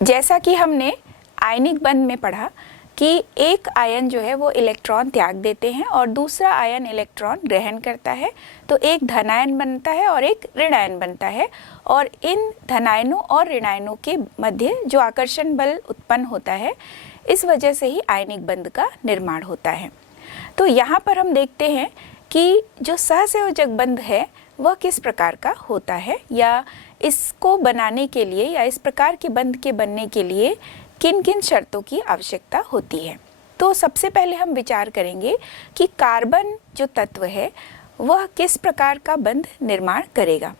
जैसा कि हमने आयनिक बंध में पढ़ा कि एक आयन जो है वो इलेक्ट्रॉन त्याग देते हैं और दूसरा आयन इलेक्ट्रॉन ग्रहण करता है, तो एक धनायन बनता है और एक ऋणायन बनता है। और इन धनायनों और ऋणायनों के मध्य जो आकर्षण बल उत्पन्न होता है, इस वजह से ही आयनिक बंध का निर्माण होता है। तो यहाँ पर हम देखते हैं कि जो सहसंयोजक बंध है वह किस प्रकार का होता है, या इसको बनाने के लिए या इस प्रकार के बंध के बनने के लिए किन किन शर्तों की आवश्यकता होती है। तो सबसे पहले हम विचार करेंगे कि कार्बन जो तत्व है वह किस प्रकार का बंध निर्माण करेगा।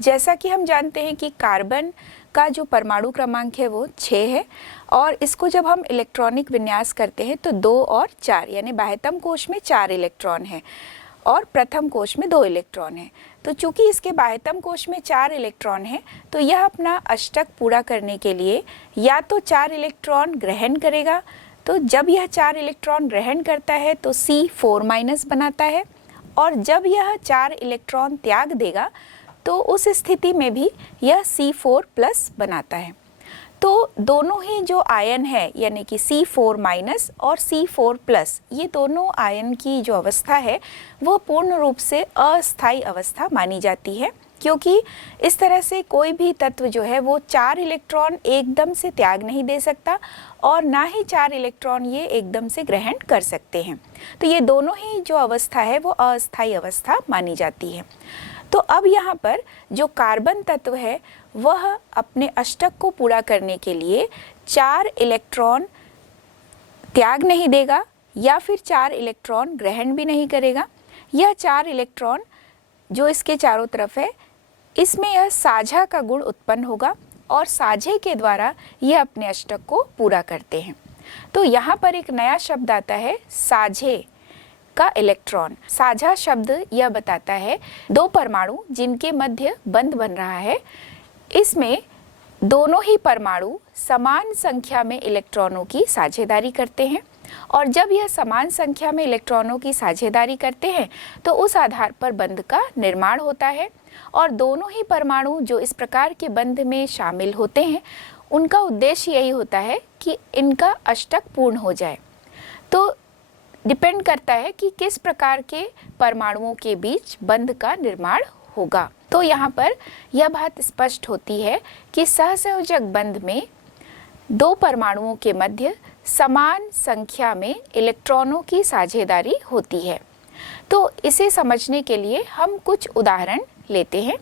जैसा कि हम जानते हैं कि कार्बन का जो परमाणु क्रमांक है वो 6 है, और इसको जब हम इलेक्ट्रॉनिक विन्यास करते हैं तो 2 और 4, यानी बाह्यतम कोश में 4 इलेक्ट्रॉन है और प्रथम कोश में 2 इलेक्ट्रॉन है। तो चूंकि इसके बाह्यतम कोश में 4 इलेक्ट्रॉन है, तो यह अपना अष्टक पूरा करने के लिए या तो 4 इलेक्ट्रॉन ग्रहण करेगा, तो जब यह 4 इलेक्ट्रॉन ग्रहण करता है तो C4- बनाता है, और जब यह 4 इलेक्ट्रॉन त्याग देगा तो उस स्थिति में भी यह C4+ बनाता है। तो दोनों ही जो आयन है यानी कि C4- और C4+, ये दोनों आयन की जो अवस्था है वो पूर्ण रूप से अस्थायी अवस्था मानी जाती है, क्योंकि इस तरह से कोई भी तत्व जो है वो 4 इलेक्ट्रॉन एकदम से त्याग नहीं दे सकता और ना ही 4 इलेक्ट्रॉन ये एकदम से ग्रहण कर सकते हैं। तो ये दोनों ही जो अवस्था है वो अस्थायी अवस्था मानी जाती है। तो अब यहाँ पर जो कार्बन तत्व है वह अपने अष्टक को पूरा करने के लिए 4 इलेक्ट्रॉन त्याग नहीं देगा या फिर 4 इलेक्ट्रॉन ग्रहण भी नहीं करेगा। यह 4 इलेक्ट्रॉन जो इसके चारों तरफ है, इसमें यह साझा का गुण उत्पन्न होगा और साझे के द्वारा यह अपने अष्टक को पूरा करते हैं। तो यहाँ पर एक नया शब्द आता है, साझे का इलेक्ट्रॉन। साझा शब्द यह बताता है 2 परमाणु जिनके मध्य बंध बन रहा है, इसमें दोनों ही परमाणु समान संख्या में इलेक्ट्रॉनों की साझेदारी करते हैं, और जब यह समान संख्या में इलेक्ट्रॉनों की साझेदारी करते हैं तो उस आधार पर बंध का निर्माण होता है। और दोनों ही परमाणु जो इस प्रकार के बंध में शामिल होते हैं, उनका उद्देश्य यही होता है कि इनका अष्टक पूर्ण हो जाए। तो डिपेंड करता है कि किस प्रकार के परमाणुओं के बीच बंध का निर्माण होगा। तो यहाँ पर यह बात स्पष्ट होती है कि सहसंयोजक बंध में 2 परमाणुओं के मध्य समान संख्या में इलेक्ट्रॉनों की साझेदारी होती है। तो इसे समझने के लिए हम कुछ उदाहरण लेते हैं।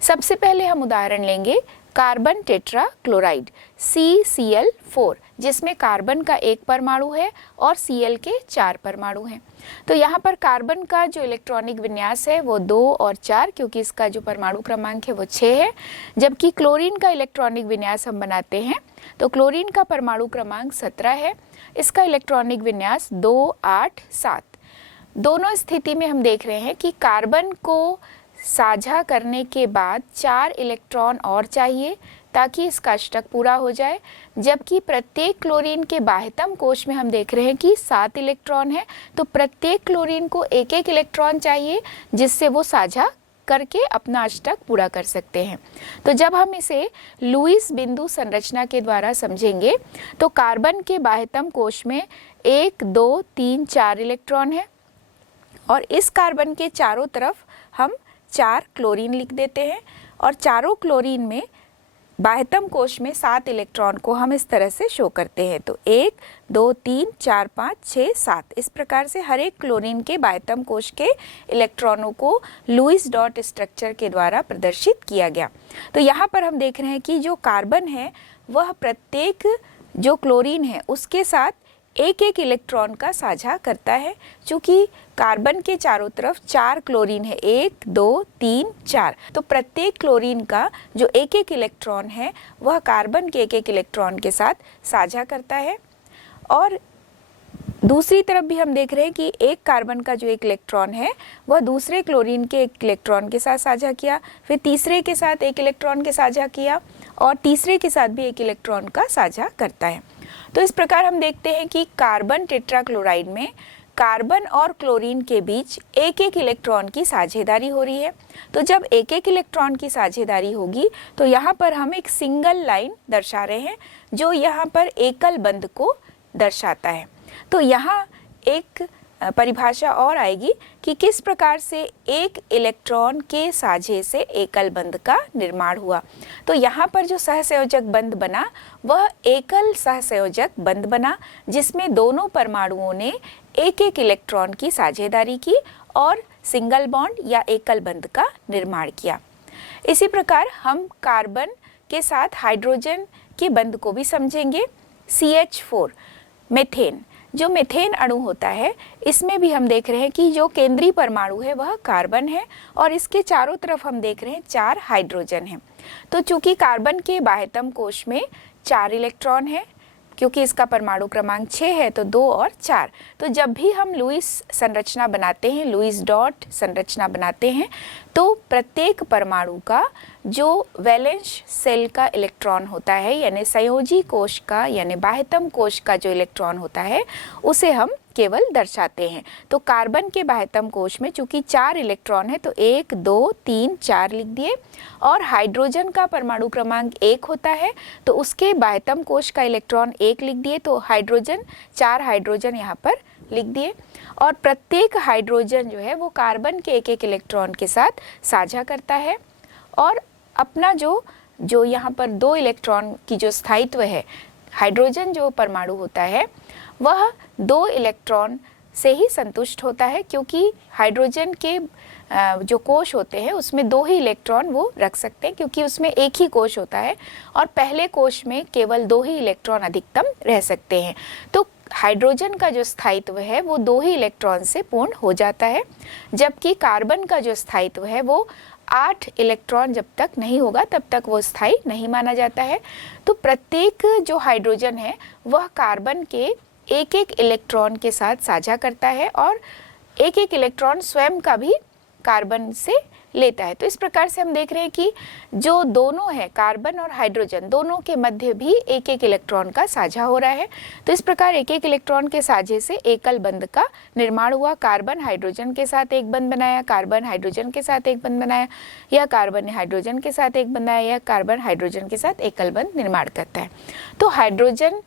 सबसे पहले हम उदाहरण लेंगे कार्बन टेट्रा क्लोराइड CCl4, जिसमें कार्बन का 1 परमाणु है और Cl के 4 परमाणु हैं। तो यहाँ पर कार्बन का जो इलेक्ट्रॉनिक विन्यास है वो 2 और 4, क्योंकि इसका जो परमाणु क्रमांक है वो 6 है। जबकि क्लोरीन का इलेक्ट्रॉनिक विन्यास हम बनाते हैं तो क्लोरीन का परमाणु क्रमांक 17 है, इसका इलेक्ट्रॉनिक विन्यास 2, 8, 7। दोनों स्थिति में हम देख रहे हैं कि कार्बन को साझा करने के बाद 4 इलेक्ट्रॉन और चाहिए ताकि इसका अष्टक पूरा हो जाए, जबकि प्रत्येक क्लोरीन के बाह्यतम कोश में हम देख रहे हैं कि 7 इलेक्ट्रॉन है, तो प्रत्येक क्लोरीन को 1-1 इलेक्ट्रॉन चाहिए जिससे वो साझा करके अपना अष्टक पूरा कर सकते हैं। तो जब हम इसे लुईस बिंदु संरचना के द्वारा समझेंगे तो कार्बन के बाह्यतम कोश में 1, 2, 3, 4 इलेक्ट्रॉन है, और इस कार्बन के चारों तरफ हम 4 क्लोरीन लिख देते हैं, और चारों क्लोरीन में बाह्यतम कोश में 7 इलेक्ट्रॉन को हम इस तरह से शो करते हैं। तो 1, 2, 3, 4, 5, 6, 7, इस प्रकार से हर एक क्लोरीन के बाह्यतम कोश के इलेक्ट्रॉनों को लुईस डॉट स्ट्रक्चर के द्वारा प्रदर्शित किया गया। तो यहाँ पर हम देख रहे हैं कि जो कार्बन है वह प्रत्येक जो क्लोरीन है उसके साथ 1-1 इलेक्ट्रॉन का साझा करता है। चूँकि कार्बन के चारों तरफ 4 क्लोरीन है, 1, 2, 3, 4, तो प्रत्येक क्लोरीन का जो 1-1 इलेक्ट्रॉन है वह कार्बन के 1-1 इलेक्ट्रॉन के साथ साझा करता है। और दूसरी तरफ भी हम देख रहे हैं कि एक कार्बन का जो 1 इलेक्ट्रॉन है वह दूसरे क्लोरीन के 1 इलेक्ट्रॉन के साथ साझा किया, फिर तीसरे के साथ 1 इलेक्ट्रॉन के साझा किया, और तीसरे के साथ भी 1 इलेक्ट्रॉन का साझा करता है। तो इस प्रकार हम देखते हैं कि कार्बन टेट्राक्लोराइड में कार्बन और क्लोरीन के बीच एक एक इलेक्ट्रॉन की साझेदारी हो रही है। तो जब एक एक इलेक्ट्रॉन की साझेदारी होगी तो यहाँ पर हम एक सिंगल लाइन दर्शा रहे हैं जो यहाँ पर एकल बंध को दर्शाता है। तो यहाँ एक परिभाषा और आएगी कि किस प्रकार से एक इलेक्ट्रॉन के साझे से एकल बंध का निर्माण हुआ। तो यहाँ पर जो सहसंयोजक बंध बना वह एकल सहसंयोजक बंध बना जिसमें दोनों परमाणुओं ने एक एक इलेक्ट्रॉन की साझेदारी की और सिंगल बॉन्ड या एकल बंध का निर्माण किया। इसी प्रकार हम कार्बन के साथ हाइड्रोजन के बंध को भी समझेंगे। CH4 मीथेन, जो मीथेन अणु होता है इसमें भी हम देख रहे हैं कि जो केंद्रीय परमाणु है वह कार्बन है और इसके चारों तरफ हम देख रहे हैं 4 हाइड्रोजन हैं। तो चूंकि कार्बन के बाह्यतम कोश में 4 इलेक्ट्रॉन है, क्योंकि इसका परमाणु क्रमांक 6 है तो 2 और 4। तो जब भी हम लुईस संरचना बनाते हैं, लुईस डॉट संरचना बनाते हैं, तो प्रत्येक परमाणु का जो वैलेंस शेल का इलेक्ट्रॉन होता है यानी संयोजी कोश का यानी बाह्यतम कोश का जो इलेक्ट्रॉन होता है उसे हम केवल दर्शाते हैं। तो कार्बन के बाह्यतम कोश में चूंकि 4 इलेक्ट्रॉन है तो 1 2 3 4 लिख दिए, और हाइड्रोजन का परमाणु क्रमांक 1 होता है तो उसके बाह्यतम कोश का इलेक्ट्रॉन 1 लिख दिए, तो हाइड्रोजन 4 हाइड्रोजन यहाँ पर लिख दिए। और प्रत्येक हाइड्रोजन जो है वो कार्बन के एक एक इलेक्ट्रॉन के साथ साझा करता है और अपना जो यहाँ पर 2 इलेक्ट्रॉन की जो स्थायित्व है, हाइड्रोजन जो परमाणु होता है वह 2 इलेक्ट्रॉन से ही संतुष्ट होता है, क्योंकि हाइड्रोजन के जो कोश होते हैं उसमें 2 ही इलेक्ट्रॉन वो रख सकते हैं, क्योंकि उसमें एक ही कोश होता है और पहले कोश में केवल 2 ही इलेक्ट्रॉन अधिकतम रह सकते हैं। तो हाइड्रोजन का जो स्थायित्व है वो 2 ही इलेक्ट्रॉन से पूर्ण हो जाता है, जबकि कार्बन का जो स्थायित्व है वो 8 इलेक्ट्रॉन जब तक नहीं होगा तब तक वो स्थायी नहीं माना जाता है। तो प्रत्येक जो हाइड्रोजन है वह कार्बन के एक एक इलेक्ट्रॉन के साथ साझा करता है और एक एक इलेक्ट्रॉन स्वयं का भी कार्बन से लेता है। तो इस प्रकार से हम देख रहे हैं कि जो दोनों है कार्बन और हाइड्रोजन दोनों के मध्य भी एक एक इलेक्ट्रॉन का साझा हो रहा है। तो इस प्रकार एक एक इलेक्ट्रॉन के साझे से एकल बंध का निर्माण हुआ। कार्बन हाइड्रोजन के साथ एक बंध बनाया, कार्बन हाइड्रोजन के साथ एक बंध बनाया, या कार्बन ने हाइड्रोजन के साथ एक बंध बनाया, या कार्बन हाइड्रोजन के साथ एकल बंध निर्माण करता है। तो हाइड्रोजन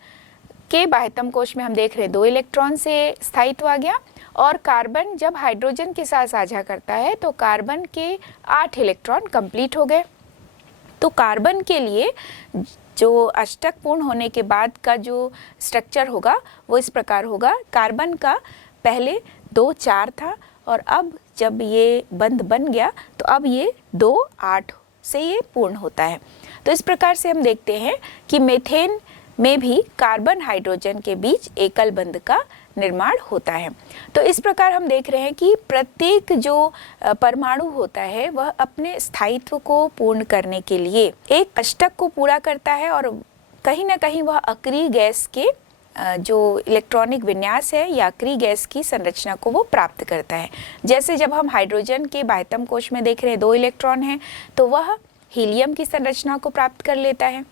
के बाह्यतम कोश में हम देख रहे हैं 2 इलेक्ट्रॉन से स्थायित्व आ गया, और कार्बन जब हाइड्रोजन के साथ साझा करता है तो कार्बन के 8 इलेक्ट्रॉन कंप्लीट हो गए। तो कार्बन के लिए जो अष्टक पूर्ण होने के बाद का जो स्ट्रक्चर होगा वो इस प्रकार होगा। कार्बन का पहले 2 4 था और अब जब ये बंध बन गया तो अब ये 2 8 से ये पूर्ण होता है। तो इस प्रकार से हम देखते हैं कि मीथेन में भी कार्बन हाइड्रोजन के बीच एकल बंध का निर्माण होता है। तो इस प्रकार हम देख रहे हैं कि प्रत्येक जो परमाणु होता है वह अपने स्थायित्व को पूर्ण करने के लिए एक अष्टक को पूरा करता है और कहीं ना कहीं वह अक्रिय गैस के जो इलेक्ट्रॉनिक विन्यास है या अक्रिय गैस की संरचना को वो प्राप्त करता है। जैसे जब हम हाइड्रोजन के बाह्यतम कोश में देख रहे हैं 2 इलेक्ट्रॉन हैं तो वह हीलियम की संरचना को प्राप्त कर लेता है।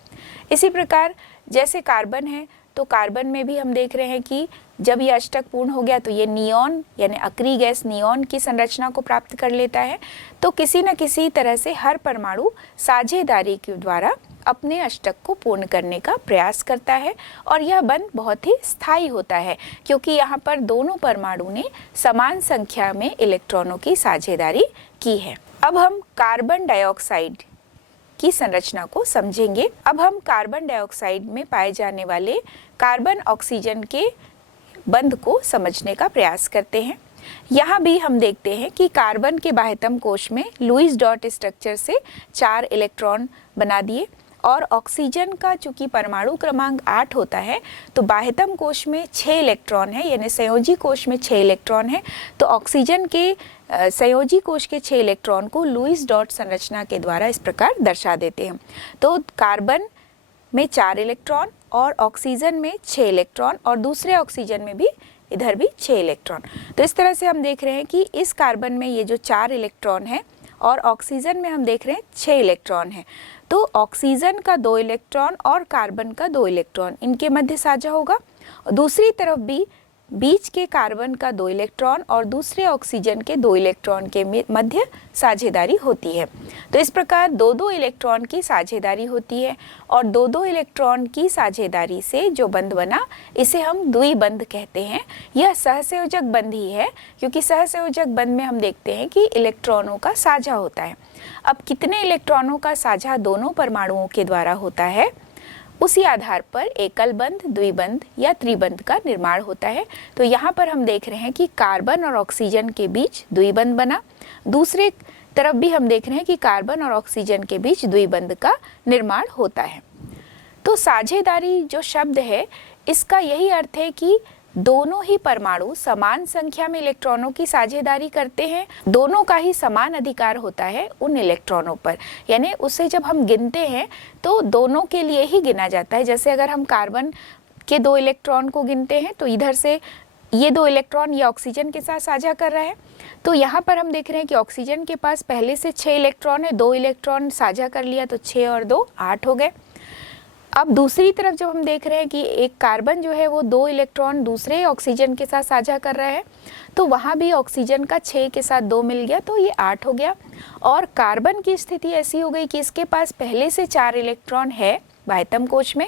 इसी प्रकार जैसे कार्बन है तो कार्बन में भी हम देख रहे हैं कि जब ये अष्टक पूर्ण हो गया तो ये नियॉन यानी अक्रिय गैस नियॉन की संरचना को प्राप्त कर लेता है। तो किसी न किसी तरह से हर परमाणु साझेदारी के द्वारा अपने अष्टक को पूर्ण करने का प्रयास करता है और यह बंध बहुत ही स्थायी होता है, क्योंकि यहाँ पर दोनों परमाणु ने समान संख्या में इलेक्ट्रॉनों की साझेदारी की है। अब हम कार्बन डाइऑक्साइड की संरचना को समझेंगे। अब हम कार्बन डाइऑक्साइड में पाए जाने वाले कार्बन ऑक्सीजन के बंध को समझने का प्रयास करते हैं। यहाँ भी हम देखते हैं कि कार्बन के बाह्यतम कोश में लुईस डॉट स्ट्रक्चर से 4 इलेक्ट्रॉन बना दिए और ऑक्सीजन का चूंकि परमाणु क्रमांक 8 होता है तो बाह्यतम कोश में 6 इलेक्ट्रॉन है यानी संयोजी कोश में 6 इलेक्ट्रॉन है। तो ऑक्सीजन के संयोजी कोश के 6 इलेक्ट्रॉन को लुईस डॉट संरचना के द्वारा इस प्रकार दर्शा देते हैं। तो कार्बन में 4 इलेक्ट्रॉन और ऑक्सीजन में 6 इलेक्ट्रॉन और दूसरे ऑक्सीजन में भी इधर भी 6 इलेक्ट्रॉन। तो इस तरह से हम देख रहे हैं कि इस कार्बन में ये जो 4 इलेक्ट्रॉन है और ऑक्सीजन में हम देख रहे हैं 6 इलेक्ट्रॉन है। तो ऑक्सीजन का 2 इलेक्ट्रॉन और कार्बन का 2 इलेक्ट्रॉन इनके मध्य साझा होगा। दूसरी तरफ भी बीच के कार्बन का 2 इलेक्ट्रॉन और दूसरे ऑक्सीजन के 2 इलेक्ट्रॉन के मध्य साझेदारी होती है। तो इस प्रकार 2-2 इलेक्ट्रॉन की साझेदारी होती है और 2-2 इलेक्ट्रॉन की साझेदारी से जो बंध बना इसे हम द्विबंध कहते हैं। यह सहसंयोजक बंध ही है, क्योंकि सहसंयोजक बंध में हम देखते हैं कि इलेक्ट्रॉनों का साझा होता है। अब कितने इलेक्ट्रॉनों का साझा दोनों परमाणुओं के द्वारा होता है, उसी आधार पर एकल बंध, द्विबंध या त्रिबंध का निर्माण होता है। तो यहाँ पर हम देख रहे हैं कि कार्बन और ऑक्सीजन के बीच द्विबंध बना, दूसरे तरफ भी हम देख रहे हैं कि कार्बन और ऑक्सीजन के बीच द्विबंध का निर्माण होता है। तो साझेदारी जो शब्द है इसका यही अर्थ है कि दोनों ही परमाणु समान संख्या में इलेक्ट्रॉनों की साझेदारी करते हैं, दोनों का ही समान अधिकार होता है उन इलेक्ट्रॉनों पर, यानी उसे जब हम गिनते हैं तो दोनों के लिए ही गिना जाता है। जैसे अगर हम कार्बन के 2 इलेक्ट्रॉन को गिनते हैं तो इधर से ये 2 इलेक्ट्रॉन ये ऑक्सीजन के साथ साझा कर रहा है, तो यहाँ पर हम देख रहे हैं कि ऑक्सीजन के पास पहले से 6 इलेक्ट्रॉन है, 2 इलेक्ट्रॉन साझा कर लिया तो 6 और 2 8 हो गए। अब दूसरी तरफ जब हम देख रहे हैं कि एक कार्बन जो है वो 2 इलेक्ट्रॉन दूसरे ऑक्सीजन के साथ साझा कर रहा है, तो वहाँ भी ऑक्सीजन का 6 के साथ 2 मिल गया तो ये 8 हो गया। और कार्बन की स्थिति ऐसी हो गई कि इसके पास पहले से 4 इलेक्ट्रॉन है बाह्यतम कोश में,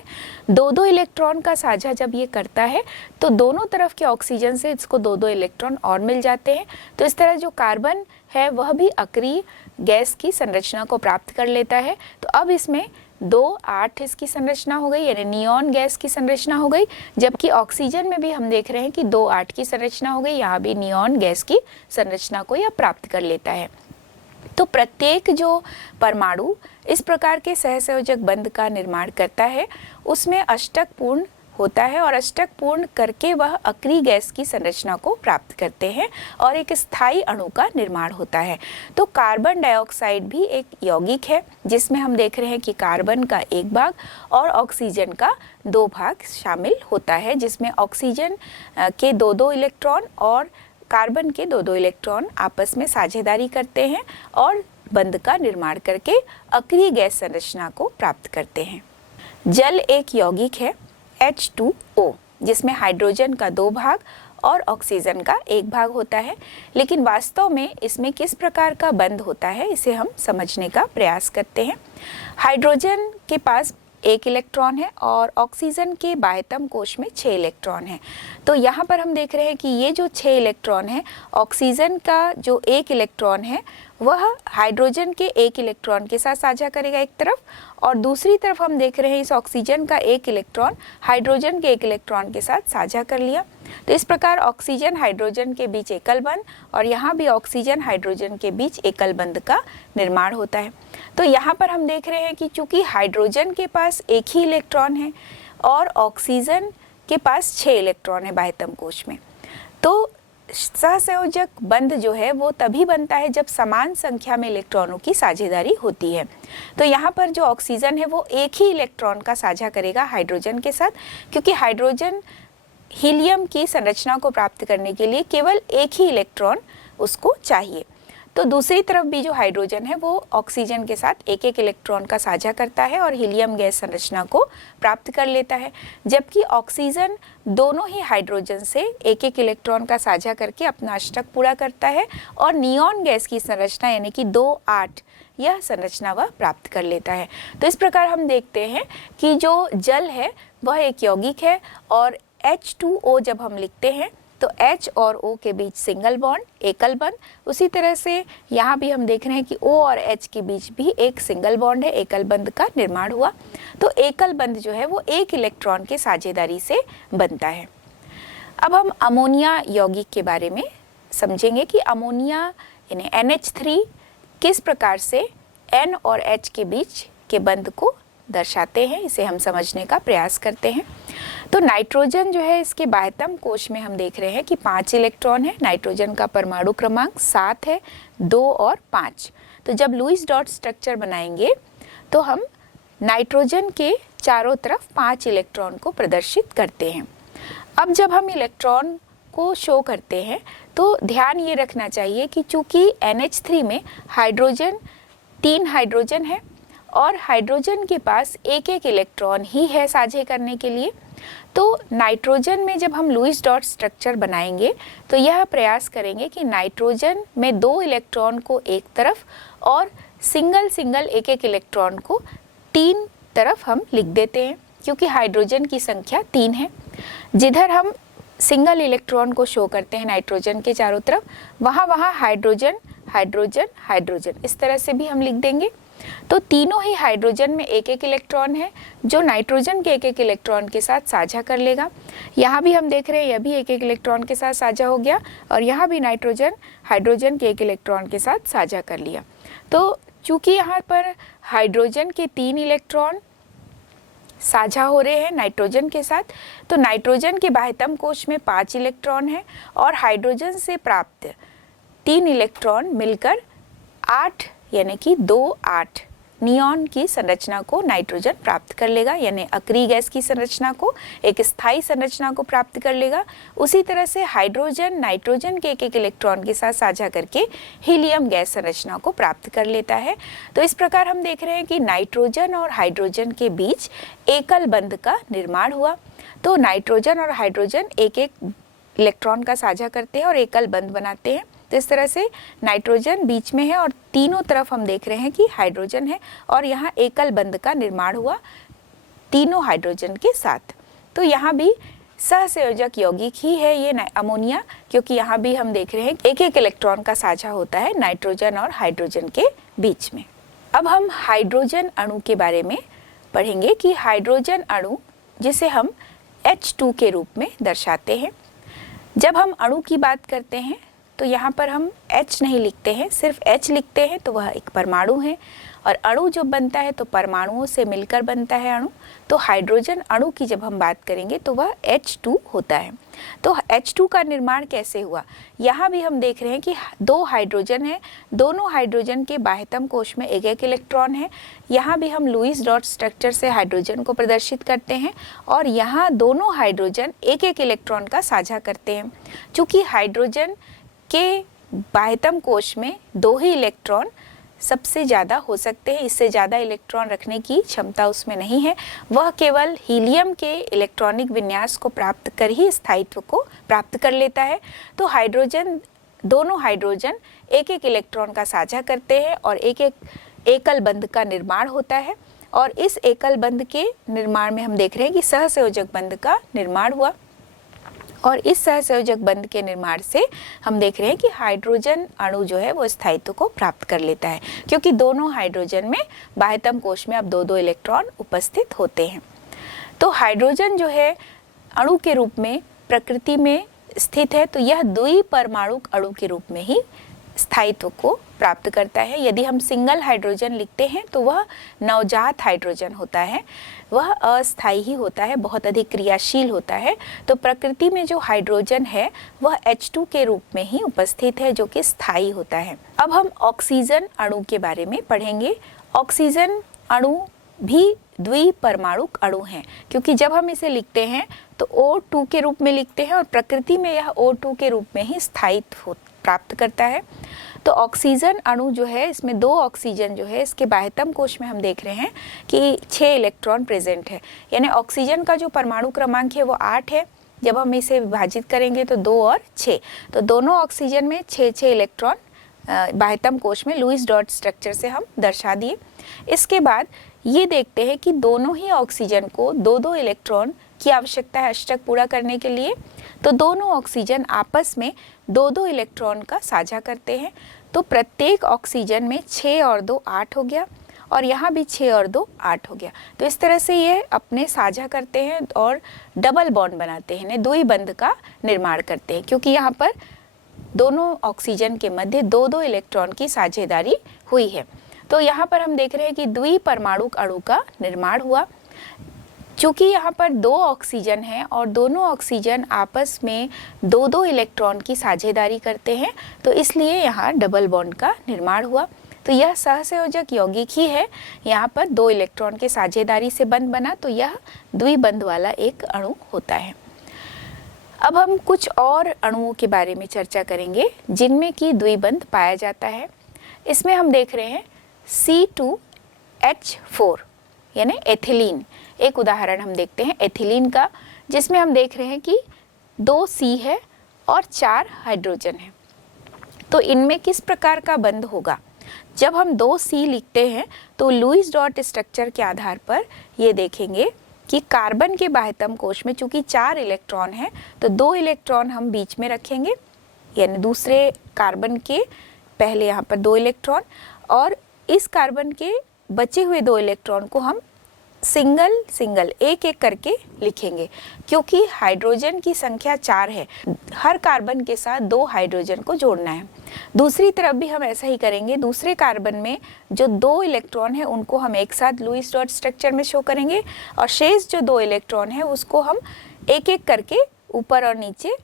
2-2 इलेक्ट्रॉन का साझा जब ये करता है तो दोनों तरफ के ऑक्सीजन से इसको 2-2 इलेक्ट्रॉन और मिल जाते हैं। तो इस तरह जो कार्बन है वह भी अक्रिय गैस की संरचना को प्राप्त कर लेता है। तो अब इसमें 2-8 इसकी संरचना हो गई, यानी नियॉन गैस की संरचना हो गई, जबकि ऑक्सीजन में भी हम देख रहे हैं कि 2-8 की संरचना हो गई, यहाँ भी नियॉन गैस की संरचना को यह प्राप्त कर लेता है। तो प्रत्येक जो परमाणु इस प्रकार के सहसंयोजक बंध का निर्माण करता है उसमें अष्टक पूर्ण होता है और अष्टक पूर्ण करके वह अक्रिय गैस की संरचना को प्राप्त करते हैं और एक स्थायी अणु का निर्माण होता है। तो कार्बन डाइऑक्साइड भी एक यौगिक है जिसमें हम देख रहे हैं कि कार्बन का 1 भाग और ऑक्सीजन का 2 भाग शामिल होता है, जिसमें ऑक्सीजन के 2-2 इलेक्ट्रॉन और कार्बन के 2-2 इलेक्ट्रॉन आपस में साझेदारी करते हैं और बंध का निर्माण करके अक्रिय गैस संरचना को प्राप्त करते हैं। जल एक यौगिक है H2O, जिसमें हाइड्रोजन का 2 भाग और ऑक्सीजन का 1 भाग होता है, लेकिन वास्तव में इसमें किस प्रकार का बंध होता है इसे हम समझने का प्रयास करते हैं। हाइड्रोजन के पास 1 इलेक्ट्रॉन है और ऑक्सीजन के बाह्यतम कोश में 6 इलेक्ट्रॉन है। तो यहाँ पर हम देख रहे हैं कि ये जो 6 इलेक्ट्रॉन है, ऑक्सीजन का जो 1 इलेक्ट्रॉन है वह हाइड्रोजन के 1 इलेक्ट्रॉन के साथ साझा करेगा एक तरफ, और दूसरी तरफ हम देख रहे हैं इस ऑक्सीजन का 1 इलेक्ट्रॉन हाइड्रोजन के 1 इलेक्ट्रॉन के साथ साझा कर लिया। तो इस प्रकार ऑक्सीजन हाइड्रोजन के बीच एकल बंध और यहाँ भी ऑक्सीजन हाइड्रोजन के बीच एकल बंध का निर्माण होता है। तो यहाँ पर हम देख रहे हैं कि चूंकि हाइड्रोजन के पास 1 ही इलेक्ट्रॉन है और ऑक्सीजन के पास 6 इलेक्ट्रॉन है बाह्यतम कोश में, तो सहसंयोजक बंध जो है वो तभी बनता है जब समान संख्या में इलेक्ट्रॉनों की साझेदारी होती है। तो यहाँ पर जो ऑक्सीजन है वो 1 ही इलेक्ट्रॉन का साझा करेगा हाइड्रोजन के साथ, क्योंकि हाइड्रोजन हीलियम की संरचना को प्राप्त करने के लिए केवल 1 ही इलेक्ट्रॉन उसको चाहिए। तो दूसरी तरफ भी जो हाइड्रोजन है वो ऑक्सीजन के साथ 1-1 इलेक्ट्रॉन का साझा करता है और हीलियम गैस संरचना को प्राप्त कर लेता है, जबकि ऑक्सीजन दोनों ही हाइड्रोजन से 1-1 इलेक्ट्रॉन का साझा करके अपना अष्टक पूरा करता है और नियॉन गैस की संरचना यानी कि 2-8 यह संरचना वह प्राप्त कर लेता है। तो इस प्रकार हम देखते हैं कि जो जल है वह एक यौगिक है और H2O जब हम लिखते हैं तो H और O के बीच सिंगल बॉन्ड, एकल बंध। उसी तरह से यहाँ भी हम देख रहे हैं कि O और H के बीच भी एक सिंगल बॉन्ड है, एकल बंध का निर्माण हुआ। तो एकल बंध जो है वो 1 इलेक्ट्रॉन के साझेदारी से बनता है। अब हम अमोनिया यौगिक के बारे में समझेंगे कि अमोनिया यानी NH3 किस प्रकार से N और H के बीच के बंध को दर्शाते हैं, इसे हम समझने का प्रयास करते हैं। तो नाइट्रोजन जो है इसके बाह्यतम कोश में हम देख रहे हैं कि 5 इलेक्ट्रॉन है। नाइट्रोजन का परमाणु क्रमांक 7 है, 2 और 5। तो जब लुईस डॉट स्ट्रक्चर बनाएंगे तो हम नाइट्रोजन के चारों तरफ 5 इलेक्ट्रॉन को प्रदर्शित करते हैं। अब जब हम इलेक्ट्रॉन को शो करते हैं तो ध्यान ये रखना चाहिए कि चूंकि NH3 में हाइड्रोजन 3 हाइड्रोजन है और हाइड्रोजन के पास एक एक इलेक्ट्रॉन ही है साझे करने के लिए। तो नाइट्रोजन में जब हम लुईस डॉट स्ट्रक्चर बनाएंगे तो यह प्रयास करेंगे कि नाइट्रोजन में 2 इलेक्ट्रॉन को एक तरफ और सिंगल एक एक इलेक्ट्रॉन को 3 तरफ हम लिख देते हैं, क्योंकि हाइड्रोजन की संख्या 3 है। जिधर हम सिंगल इलेक्ट्रॉन को शो करते हैं नाइट्रोजन के चारों तरफ, वहाँ हाइड्रोजन हाइड्रोजन हाइड्रोजन इस तरह से भी हम लिख देंगे। तो तीनों ही हाइड्रोजन में एक एक इलेक्ट्रॉन है जो नाइट्रोजन के एक एक इलेक्ट्रॉन के साथ साझा कर लेगा। यहाँ भी हम देख रहे हैं यह भी एक एक इलेक्ट्रॉन के साथ साझा हो गया, और यहाँ भी नाइट्रोजन हाइड्रोजन के एक इलेक्ट्रॉन के साथ साझा कर लिया। तो चूंकि यहाँ पर हाइड्रोजन के 3 इलेक्ट्रॉन साझा हो रहे हैं नाइट्रोजन के साथ, तो नाइट्रोजन के बाह्यतम कोश में 5 इलेक्ट्रॉन है और हाइड्रोजन से प्राप्त 3 इलेक्ट्रॉन मिलकर 8 यानी कि 2-8 नियॉन की संरचना को नाइट्रोजन प्राप्त कर लेगा, यानी अक्रिय गैस की संरचना को, एक स्थायी संरचना को प्राप्त कर लेगा। उसी तरह से हाइड्रोजन नाइट्रोजन के एक एक इलेक्ट्रॉन के साथ साझा करके हीलियम गैस संरचना को प्राप्त कर लेता है। तो इस प्रकार हम देख रहे हैं कि नाइट्रोजन और हाइड्रोजन के बीच एकल बंध का निर्माण हुआ। तो नाइट्रोजन और हाइड्रोजन एक एक इलेक्ट्रॉन का साझा करते हैं और एकल बंध बनाते हैं। तो इस तरह से नाइट्रोजन बीच में है और तीनों तरफ हम देख रहे हैं कि हाइड्रोजन है, और यहाँ एकल बंध का निर्माण हुआ तीनों हाइड्रोजन के साथ। तो यहाँ भी सहसंयोजक यौगिक ही है ये अमोनिया, क्योंकि यहाँ भी हम देख रहे हैं एक एक इलेक्ट्रॉन का साझा होता है नाइट्रोजन और हाइड्रोजन के बीच में। अब हम हाइड्रोजन अणु के बारे में पढ़ेंगे कि हाइड्रोजन अणु जिसे हम H2 के रूप में दर्शाते हैं। जब हम अणु की बात करते हैं तो यहाँ पर हम H नहीं लिखते हैं, सिर्फ H लिखते हैं, तो वह एक परमाणु है। और अणु जो बनता है तो परमाणुओं से मिलकर बनता है अणु। तो हाइड्रोजन अणु की जब हम बात करेंगे तो वह H2 होता है। तो H2 का निर्माण कैसे हुआ, यहाँ भी हम देख रहे हैं कि 2 हाइड्रोजन है, दोनों हाइड्रोजन के बाह्यतम कोश में एक एक इलेक्ट्रॉन है। यहाँ भी हम लुईस डॉट स्ट्रक्चर से हाइड्रोजन को प्रदर्शित करते हैं, और यहाँ दोनों हाइड्रोजन एक एक इलेक्ट्रॉन का साझा करते हैं। चूँकि हाइड्रोजन के बाह्यतम कोश में 2 ही इलेक्ट्रॉन सबसे ज़्यादा हो सकते हैं, इससे ज़्यादा इलेक्ट्रॉन रखने की क्षमता उसमें नहीं है। वह केवल हीलियम के इलेक्ट्रॉनिक विन्यास को प्राप्त कर ही स्थायित्व को प्राप्त कर लेता है। तो हाइड्रोजन, दोनों हाइड्रोजन एक एक इलेक्ट्रॉन का साझा करते हैं और एक एक एकल बंध का निर्माण होता है। और इस एकल बंध के निर्माण में हम देख रहे हैं कि सहसंयोजक बंध का निर्माण हुआ, और इस सहसंयोजक बंध के निर्माण से हम देख रहे हैं कि हाइड्रोजन अणु जो है वो स्थायित्व को प्राप्त कर लेता है, क्योंकि दोनों हाइड्रोजन में बाह्यतम कोश में अब 2-2 इलेक्ट्रॉन उपस्थित होते हैं। तो हाइड्रोजन जो है अणु के रूप में प्रकृति में स्थित है, तो यह द्विपरमाणुक अणु के रूप में ही स्थायित्व को प्राप्त करता है। यदि हम सिंगल हाइड्रोजन लिखते हैं तो वह नवजात हाइड्रोजन होता है, वह अस्थायी ही होता है, बहुत अधिक क्रियाशील होता है। तो प्रकृति में जो हाइड्रोजन है वह H2 के रूप में ही उपस्थित है, जो कि स्थायी होता है। अब हम ऑक्सीजन अणु के बारे में पढ़ेंगे। ऑक्सीजन अणु भी द्विपरमाणुक अणु हैं, क्योंकि जब हम इसे लिखते हैं तो O2 के रूप में लिखते हैं, और प्रकृति में यह O2 के रूप में ही स्थायित्व प्राप्त करता है। तो ऑक्सीजन अणु जो है, इसमें 2 ऑक्सीजन जो है, इसके बाह्यतम कोश में हम देख रहे हैं कि 6 इलेक्ट्रॉन प्रेजेंट है, यानी ऑक्सीजन का जो परमाणु क्रमांक है वो 8 है। जब हम इसे विभाजित करेंगे तो 2 और 6, तो दोनों ऑक्सीजन में 6-6 इलेक्ट्रॉन बाह्यतम कोश में लुईस डॉट स्ट्रक्चर से हम दर्शा दिए। इसके बाद ये देखते हैं कि दोनों ही ऑक्सीजन को 2-2 इलेक्ट्रॉन की आवश्यकता है अष्टक पूरा करने के लिए। तो दोनों ऑक्सीजन आपस में 2-2 इलेक्ट्रॉन का साझा करते हैं। तो प्रत्येक ऑक्सीजन में 6 और 2 8 हो गया, और यहाँ भी 6 और 2 8 हो गया। तो इस तरह से ये अपने साझा करते हैं और डबल बॉन्ड बनाते हैं, द्विबंध का निर्माण करते हैं, क्योंकि यहाँ पर दोनों ऑक्सीजन के मध्य 2-2 इलेक्ट्रॉन की साझेदारी हुई है। तो यहाँ पर हम देख रहे हैं कि द्विपरमाणुक अणु का निर्माण हुआ। चूँकि यहाँ पर 2 ऑक्सीजन हैं और दोनों ऑक्सीजन आपस में 2-2 इलेक्ट्रॉन की साझेदारी करते हैं, तो इसलिए यहाँ डबल बॉन्ड का निर्माण हुआ। तो यह सहसंयोजक यौगिक ही है, यहाँ पर 2 इलेक्ट्रॉन के साझेदारी से बंध बना, तो यह द्विबंध वाला एक अणु होता है। अब हम कुछ और अणुओं के बारे में चर्चा करेंगे जिनमें कि द्विबंध पाया जाता है। इसमें हम देख रहे हैं H4 यानी एथिलीन। एक उदाहरण हम देखते हैं एथिलीन का, जिसमें हम देख रहे हैं कि 2 C है और 4 हाइड्रोजन है। तो इनमें किस प्रकार का बंध होगा? जब हम 2 C लिखते हैं तो लुईस डॉट स्ट्रक्चर के आधार पर ये देखेंगे कि कार्बन के बाह्यतम कोश में चूंकि 4 इलेक्ट्रॉन है तो 2 इलेक्ट्रॉन हम बीच में रखेंगे, यानी दूसरे कार्बन के पहले यहाँ पर 2 इलेक्ट्रॉन, और इस कार्बन के बचे हुए 2 इलेक्ट्रॉन को हम सिंगल सिंगल एक एक करके लिखेंगे, क्योंकि हाइड्रोजन की संख्या 4 है, हर कार्बन के साथ 2 हाइड्रोजन को जोड़ना है। दूसरी तरफ भी हम ऐसा ही करेंगे, दूसरे कार्बन में जो 2 इलेक्ट्रॉन है उनको हम एक साथ लुईस डॉट स्ट्रक्चर में शो करेंगे, और शेष जो 2 इलेक्ट्रॉन है उसको हम एक एक करके ऊपर और नीचे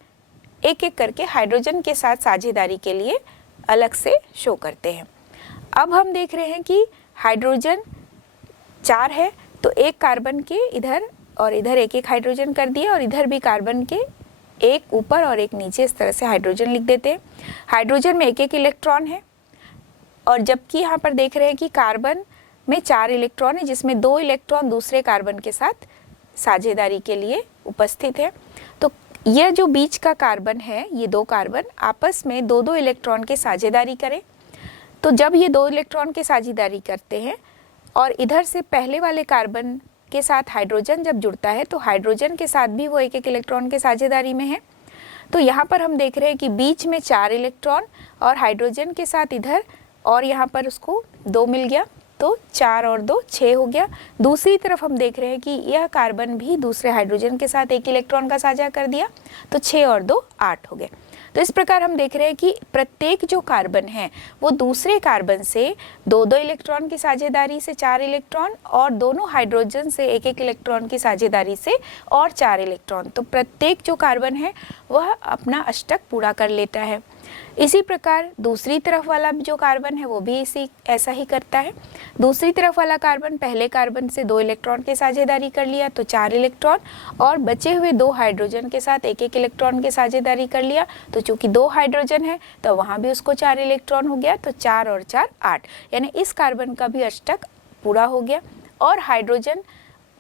एक एक करके हाइड्रोजन के साथ साझेदारी के लिए अलग से शो करते हैं। अब हम देख रहे हैं कि हाइड्रोजन 4 है, तो एक कार्बन के इधर और इधर एक एक हाइड्रोजन कर दिया, और इधर भी कार्बन के एक ऊपर और एक नीचे इस तरह से हाइड्रोजन लिख देते हैं। हाइड्रोजन में एक एक इलेक्ट्रॉन है, और जबकि यहाँ पर देख रहे हैं कि कार्बन में 4 इलेक्ट्रॉन है, जिसमें 2 इलेक्ट्रॉन दूसरे कार्बन के साथ साझेदारी के लिए उपस्थित है। तो यह जो बीच का कार्बन है, ये 2 कार्बन आपस में 2-2 इलेक्ट्रॉन के साझेदारी करें। तो जब ये 2 इलेक्ट्रॉन के साझेदारी करते हैं और इधर से पहले वाले कार्बन के साथ हाइड्रोजन जब जुड़ता है तो हाइड्रोजन के साथ भी वो एक एक इलेक्ट्रॉन के साझेदारी में है। तो यहाँ पर हम देख रहे हैं कि बीच में 4 इलेक्ट्रॉन और हाइड्रोजन के साथ इधर और यहाँ पर उसको 2 मिल गया, तो 4 और 2 6 हो गया। दूसरी तरफ हम देख रहे हैं कि यह कार्बन भी दूसरे हाइड्रोजन के साथ एक इलेक्ट्रॉन का साझा कर दिया, तो 6 और 2 8 हो गए। तो इस प्रकार हम देख रहे हैं कि प्रत्येक जो कार्बन है वो दूसरे कार्बन से 2-2 इलेक्ट्रॉन की साझेदारी से 4 इलेक्ट्रॉन, और दोनों हाइड्रोजन से एक एक इलेक्ट्रॉन की साझेदारी से और 4 इलेक्ट्रॉन। तो प्रत्येक जो कार्बन है वह अपना अष्टक पूरा कर लेता है। इसी प्रकार दूसरी तरफ वाला जो कार्बन है वो भी ऐसा ही करता है। दूसरी तरफ वाला कार्बन पहले कार्बन से 2 इलेक्ट्रॉन की साझेदारी कर लिया तो 4 इलेक्ट्रॉन, और बचे हुए 2 हाइड्रोजन के साथ एक एक इलेक्ट्रॉन की साझेदारी कर लिया, तो चूंकि 2 हाइड्रोजन है तो वहाँ भी उसको 4 इलेक्ट्रॉन हो गया, तो 4 और 4 8, यानी इस कार्बन का भी अष्टक पूरा हो गया, और हाइड्रोजन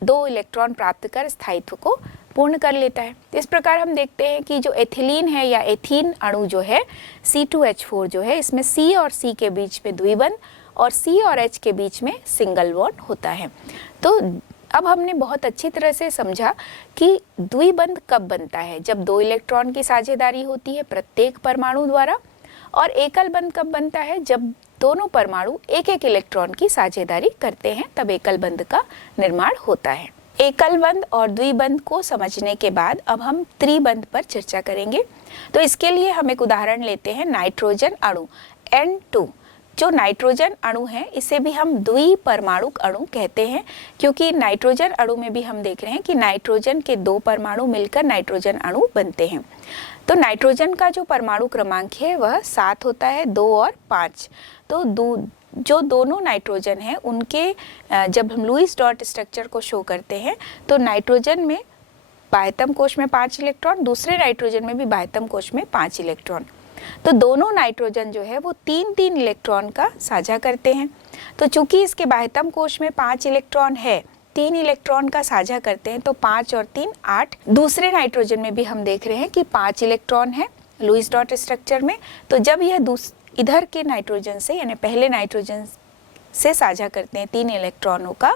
2 इलेक्ट्रॉन प्राप्त कर स्थायित्व को पूर्ण कर लेता है। इस प्रकार हम देखते हैं कि जो एथिलीन है या एथीन अणु जो है C2H4 जो है, इसमें C और C के बीच में द्विबंध और C और H के बीच में सिंगल बॉन्ड होता है। तो अब हमने बहुत अच्छी तरह से समझा कि द्विबंध कब बनता है, जब 2 इलेक्ट्रॉन की साझेदारी होती है प्रत्येक परमाणु द्वारा, और एकल बंध कब बनता है, जब दोनों परमाणु एक एक इलेक्ट्रॉन की साझेदारी करते हैं, तब एकल बंध का निर्माण होता है। एकल बंध और द्विबंध को समझने के बाद अब हम त्रिबंध पर चर्चा करेंगे। तो इसके लिए हम एक उदाहरण लेते हैं, नाइट्रोजन अणु N2। जो नाइट्रोजन अणु है इसे भी हम द्विपरमाणुक अणु कहते हैं, क्योंकि नाइट्रोजन अणु में भी हम देख रहे हैं कि नाइट्रोजन के 2 परमाणु मिलकर नाइट्रोजन अणु बनते हैं। तो नाइट्रोजन का जो परमाणु क्रमांक है वह 7 होता है, 2 और 5। तो जो दोनों नाइट्रोजन हैं उनके जब हम लुईस डॉट स्ट्रक्चर को शो करते हैं तो नाइट्रोजन में बाह्यतम कोश में 5 इलेक्ट्रॉन, दूसरे नाइट्रोजन में भी बाह्यतम कोश में 5 इलेक्ट्रॉन। तो दोनों नाइट्रोजन जो है वो 3-3 इलेक्ट्रॉन का साझा करते हैं। तो चूंकि इसके बाह्यतम कोश में 5 इलेक्ट्रॉन है, 3 इलेक्ट्रॉन का साझा करते हैं, तो 5 और 3 8। दूसरे नाइट्रोजन में भी हम देख रहे हैं कि 5 इलेक्ट्रॉन है लुईस डॉट स्ट्रक्चर में। तो जब यह इधर के नाइट्रोजन से यानी पहले नाइट्रोजन से साझा करते हैं 3 इलेक्ट्रॉनों का,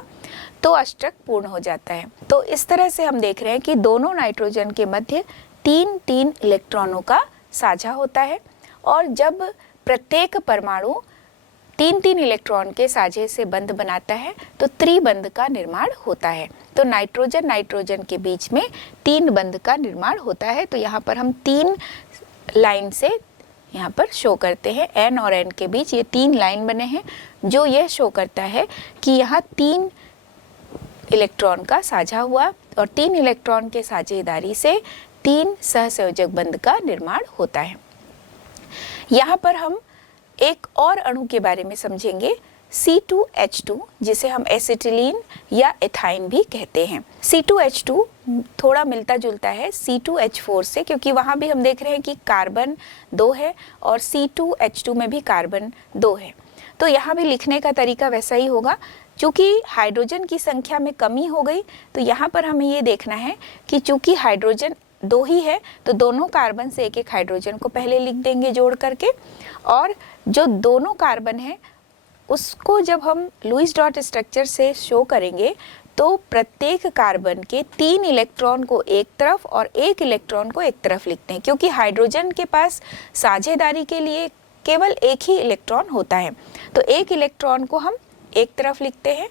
तो अष्टक पूर्ण हो जाता है। तो इस तरह से हम देख रहे हैं कि दोनों नाइट्रोजन के मध्य 3-3 इलेक्ट्रॉनों का साझा होता है, और जब प्रत्येक परमाणु 3-3 इलेक्ट्रॉन के साझे से बंध बनाता है तो त्रिबंध का निर्माण होता है। तो नाइट्रोजन नाइट्रोजन के बीच में 3 बंध का निर्माण होता है। तो यहाँ पर हम 3 लाइन से यहाँ पर शो करते हैं, N और N के बीच ये 3 लाइन बने हैं, जो यह शो करता है कि यहाँ 3 इलेक्ट्रॉन का साझा हुआ, और 3 इलेक्ट्रॉन के साझेदारी से 3 सहसंयोजक बंध का निर्माण होता है। यहाँ पर हम एक और अणु के बारे में समझेंगे, C2H2, जिसे हम एसिटिलीन या एथाइन भी कहते हैं। C2H2 थोड़ा मिलता जुलता है C2H4 से, क्योंकि वहाँ भी हम देख रहे हैं कि कार्बन 2 है और C2H2 में भी कार्बन 2 है। तो यहाँ भी लिखने का तरीका वैसा ही होगा, चूँकि हाइड्रोजन की संख्या में कमी हो गई तो यहाँ पर हमें ये देखना है कि चूँकि हाइड्रोजन 2 ही है तो दोनों कार्बन से एक एक हाइड्रोजन को पहले लिख देंगे जोड़ करके, और जो दोनों कार्बन है उसको जब हम लुईस डॉट स्ट्रक्चर से शो करेंगे तो प्रत्येक कार्बन के 3 इलेक्ट्रॉन को एक तरफ और 1 इलेक्ट्रॉन को एक तरफ लिखते हैं, क्योंकि हाइड्रोजन के पास साझेदारी के लिए केवल एक ही इलेक्ट्रॉन होता है। तो 1 इलेक्ट्रॉन को हम एक तरफ लिखते हैं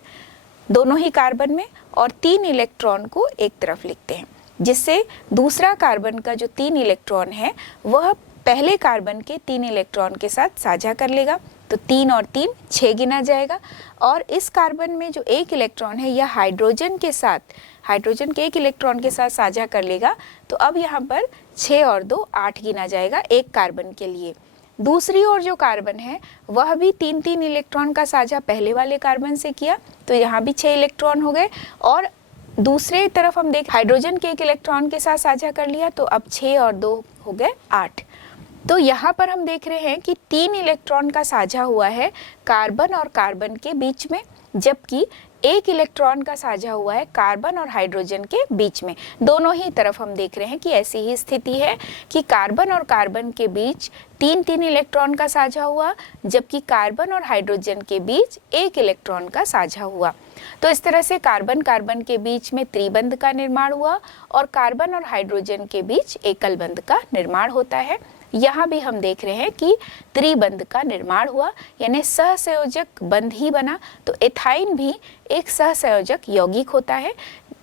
दोनों ही कार्बन में और 3 इलेक्ट्रॉन को एक तरफ लिखते हैं, जिससे दूसरा कार्बन का जो 3 इलेक्ट्रॉन है वह पहले कार्बन के 3 इलेक्ट्रॉन के साथ साझा कर लेगा। तो 3 और 3 6 गिना जाएगा, और इस कार्बन में जो 1 इलेक्ट्रॉन है यह हाइड्रोजन के 1 इलेक्ट्रॉन के साथ साझा कर लेगा। तो अब यहाँ पर 6 और 2 8 गिना जाएगा एक कार्बन के लिए। दूसरी ओर जो कार्बन है वह भी 3-3 इलेक्ट्रॉन का साझा पहले वाले कार्बन से किया, तो यहाँ भी 6 इलेक्ट्रॉन हो गए, और दूसरे तरफ हम देख हाइड्रोजन के 1 इलेक्ट्रॉन के साथ साझा कर लिया, तो अब 6 और 2 हो गए 8। तो यहाँ पर हम देख रहे हैं कि 3 इलेक्ट्रॉन का साझा हुआ है कार्बन और कार्बन के बीच में, जबकि 1 इलेक्ट्रॉन का साझा हुआ है कार्बन और हाइड्रोजन के बीच में। दोनों ही तरफ हम देख रहे हैं कि ऐसी ही स्थिति है कि कार्बन और कार्बन के बीच 3-3 इलेक्ट्रॉन का साझा हुआ, जबकि कार्बन और हाइड्रोजन के बीच 1 इलेक्ट्रॉन का साझा हुआ। तो इस तरह से कार्बन कार्बन के बीच में त्रिबंध का निर्माण हुआ और कार्बन और हाइड्रोजन के बीच एकल बंध का निर्माण होता है। यहाँ भी हम देख रहे हैं कि त्रिबंध का निर्माण हुआ, यानी सहसंयोजक बंध ही बना। तो एथाइन भी एक सहसंयोजक यौगिक होता है,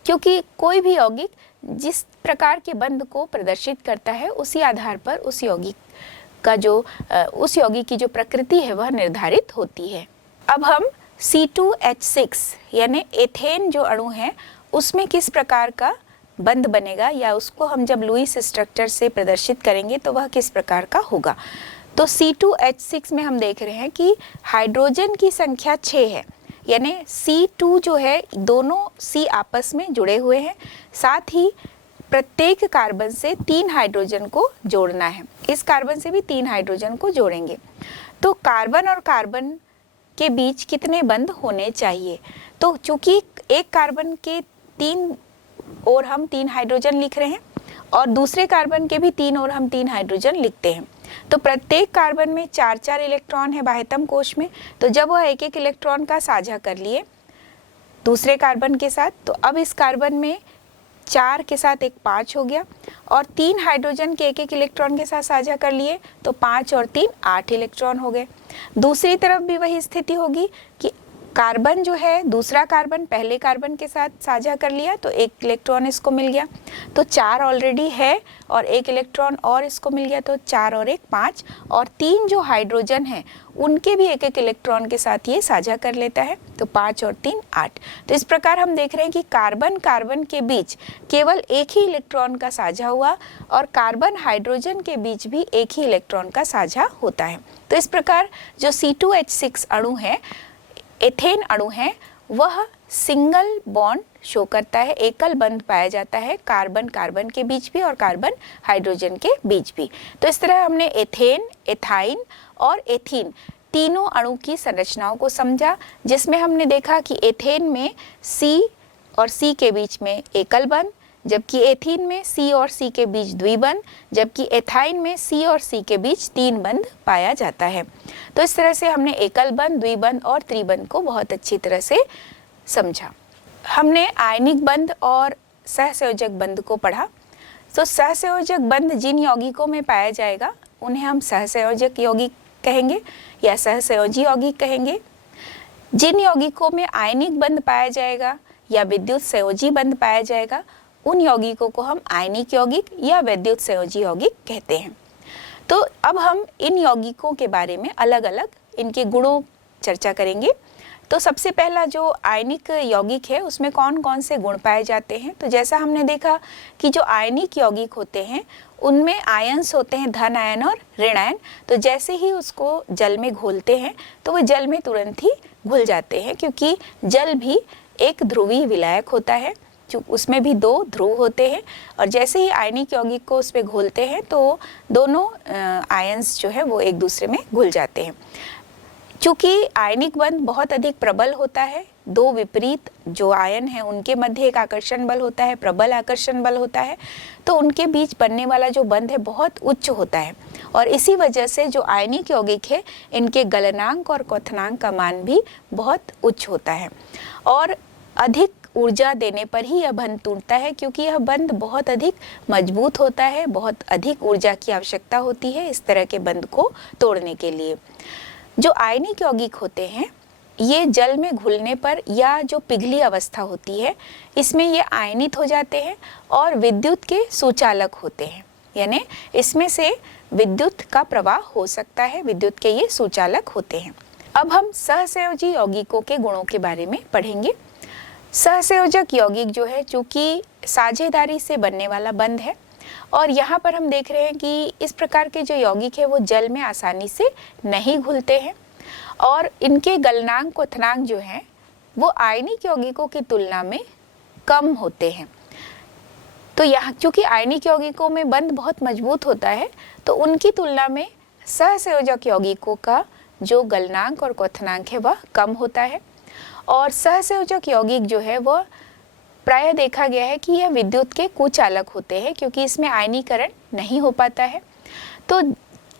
क्योंकि कोई भी यौगिक जिस प्रकार के बंध को प्रदर्शित करता है उसी आधार पर उस यौगिक की जो प्रकृति है वह निर्धारित होती है। अब हम C2H6 यानी एथेन जो अणु है उसमें किस प्रकार का बंध बनेगा, या उसको हम जब लुईस स्ट्रक्चर से प्रदर्शित करेंगे तो वह किस प्रकार का होगा। तो C2H6 में हम देख रहे हैं कि हाइड्रोजन की संख्या 6 है, यानी C2 जो है दोनों C आपस में जुड़े हुए हैं, साथ ही प्रत्येक कार्बन से 3 हाइड्रोजन को जोड़ना है। इस कार्बन से भी 3 हाइड्रोजन को जोड़ेंगे। तो कार्बन और कार्बन के बीच कितने बंध होने चाहिए। तो चूंकि एक कार्बन के 3 और हम 3 हाइड्रोजन लिख रहे हैं और दूसरे कार्बन के भी 3 और हम 3 हाइड्रोजन लिखते हैं, तो प्रत्येक कार्बन में 4-4 इलेक्ट्रॉन है बाह्यतम कोश में। तो जब वह 1-1 इलेक्ट्रॉन का साझा कर लिए दूसरे कार्बन के साथ, तो अब इस कार्बन में 4 के साथ एक 5 हो गया, और 3 हाइड्रोजन के 1-1 इलेक्ट्रॉन के साथ साझा कर लिए तो 5 और 3 8 इलेक्ट्रॉन हो गए। दूसरी तरफ भी वही स्थिति होगी कि कार्बन जो है दूसरा कार्बन पहले कार्बन के साथ साझा कर लिया तो 1 इलेक्ट्रॉन इसको मिल गया, तो 4 ऑलरेडी है और 1 इलेक्ट्रॉन और इसको मिल गया, तो 4 और 1 5, और 3 जो हाइड्रोजन है उनके भी 1-1 इलेक्ट्रॉन के साथ ये साझा कर लेता है, तो 5 और 3 8। तो इस प्रकार हम देख रहे हैं कि कार्बन कार्बन के बीच केवल एक ही इलेक्ट्रॉन का साझा हुआ और कार्बन हाइड्रोजन के बीच भी एक ही इलेक्ट्रॉन का साझा होता है। तो इस प्रकार जो C2H6 अणु है, एथेन अणु है, वह सिंगल बॉन्ड शो करता है, एकल बंध पाया जाता है कार्बन कार्बन के बीच भी और कार्बन हाइड्रोजन के बीच भी। तो इस तरह हमने एथेन, एथाइन और एथीन तीनों अणु की संरचनाओं को समझा, जिसमें हमने देखा कि एथेन में C और C के बीच में एकल बंध, जबकि एथीन में C और C के बीच द्विबंध, जबकि एथाइन में C और C के बीच 3 बंध पाया जाता है। तो इस तरह से हमने एकल बंध, द्विबंध और त्रिबंध को बहुत अच्छी तरह से समझा। हमने आयनिक बंध और सहसंयोजक बंध को पढ़ा। तो सहसंयोजक बंध जिन यौगिकों में पाया जाएगा उन्हें हम सहसंयोजक यौगिक कहेंगे या सहसंयोजी यौगिक कहेंगे। जिन यौगिकों में आयनिक बंध पाया जाएगा या विद्युत संयोजी बंध पाया जाएगा उन यौगिकों को हम आयनिक यौगिक या विद्युत संयोजी यौगिक कहते हैं। तो अब हम इन यौगिकों के बारे में अलग अलग इनके गुणों चर्चा करेंगे। तो सबसे पहला जो आयनिक यौगिक है उसमें कौन कौन से गुण पाए जाते हैं। तो जैसा हमने देखा कि जो आयनिक यौगिक होते हैं उनमें आयंस होते हैं धन आयन और ऋण आयन। तो जैसे ही उसको जल में घोलते हैं तो वो जल में तुरंत ही घुल जाते हैं, क्योंकि जल भी एक ध्रुवीय विलायक होता है, उसमें भी 2 ध्रुव होते हैं, और जैसे ही आयनिक यौगिक को उस पर घोलते हैं तो दोनों आयंस जो है वो एक दूसरे में घुल जाते हैं। चूँकि आयनिक बंध बहुत अधिक प्रबल होता है, दो विपरीत जो आयन हैं उनके मध्य एक आकर्षण बल होता है, प्रबल आकर्षण बल होता है, तो उनके बीच बनने वाला जो बंध है बहुत उच्च होता है और इसी वजह से जो आयनिक यौगिक है इनके गलनांक और क्वथनांक का मान भी बहुत उच्च होता है और अधिक ऊर्जा देने पर ही यह बंध टूटता है, क्योंकि यह बंध बहुत अधिक मजबूत होता है, बहुत अधिक ऊर्जा की आवश्यकता होती है इस तरह के बंध को तोड़ने के लिए। जो आयनिक यौगिक होते हैं ये जल में घुलने पर या जो पिघली अवस्था होती है इसमें ये आयनित हो जाते हैं और विद्युत के सुचालक होते हैं, यानी इसमें से विद्युत का प्रवाह हो सकता है, विद्युत के ये सुचालक होते हैं। अब हम सहसंयोजी यौगिकों के गुणों के बारे में पढ़ेंगे। सहसंयोजक यौगिक जो है चूँकि साझेदारी से बनने वाला बंध है और यहाँ पर हम देख रहे हैं कि इस प्रकार के जो यौगिक है वो जल में आसानी से नहीं घुलते हैं और इनके गलनांक क्वथनांक जो हैं वो आयनिक यौगिकों की तुलना में कम होते हैं। तो यहाँ चूँकि आयनिक यौगिकों में बंध बहुत मजबूत होता है तो उनकी तुलना में सहसंयोजक यौगिकों का जो गलनांक और क्वथनांक है वह कम होता है और सहसंयोजक यौगिक जो है वह प्रायः देखा गया है कि यह विद्युत के कुचालक होते हैं, क्योंकि इसमें आयनीकरण नहीं हो पाता है। तो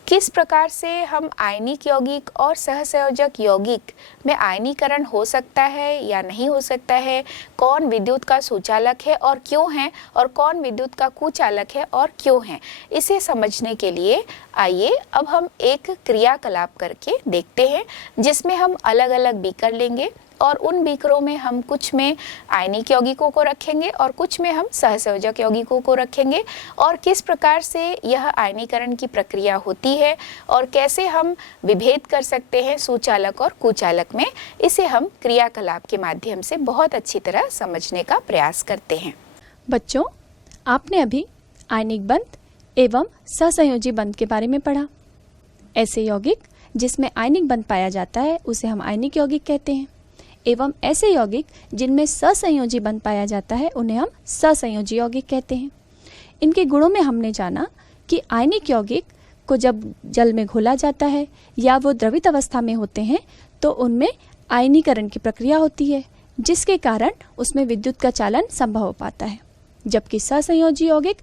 किस प्रकार से हम आयनिक यौगिक और सहसंयोजक यौगिक में आयनीकरण हो सकता है या नहीं हो सकता है, कौन विद्युत का सुचालक है और क्यों है और कौन विद्युत का कुचालक है और क्यों है, इसे समझने के लिए आइए अब हम एक क्रियाकलाप करके देखते हैं जिसमें हम अलग अलग बीकर लेंगे और उन बीकरों में हम कुछ में आयनिक यौगिकों को रखेंगे और कुछ में हम सहसंयोजक यौगिकों को रखेंगे और किस प्रकार से यह आयनीकरण की प्रक्रिया होती है और कैसे हम विभेद कर सकते हैं सुचालक और कुचालक में, इसे हम क्रियाकलाप के माध्यम से बहुत अच्छी तरह समझने का प्रयास करते हैं। बच्चों, आपने अभी आयनिक बंध एवं सहसंयोजी बंध के बारे में पढ़ा। ऐसे यौगिक जिसमें आयनिक बंध पाया जाता है उसे हम आयनिक यौगिक कहते हैं एवं ऐसे यौगिक जिनमें सहसंयोजी बंध पाया जाता है उन्हें हम सहसंयोजी यौगिक कहते हैं। इनके गुणों में हमने जाना कि आयनिक यौगिक को जब जल में घोला जाता है या वो द्रवित अवस्था में होते हैं तो उनमें आयनीकरण की प्रक्रिया होती है, जिसके कारण उसमें विद्युत का चालन संभव हो पाता है, जबकि सहसंयोजी यौगिक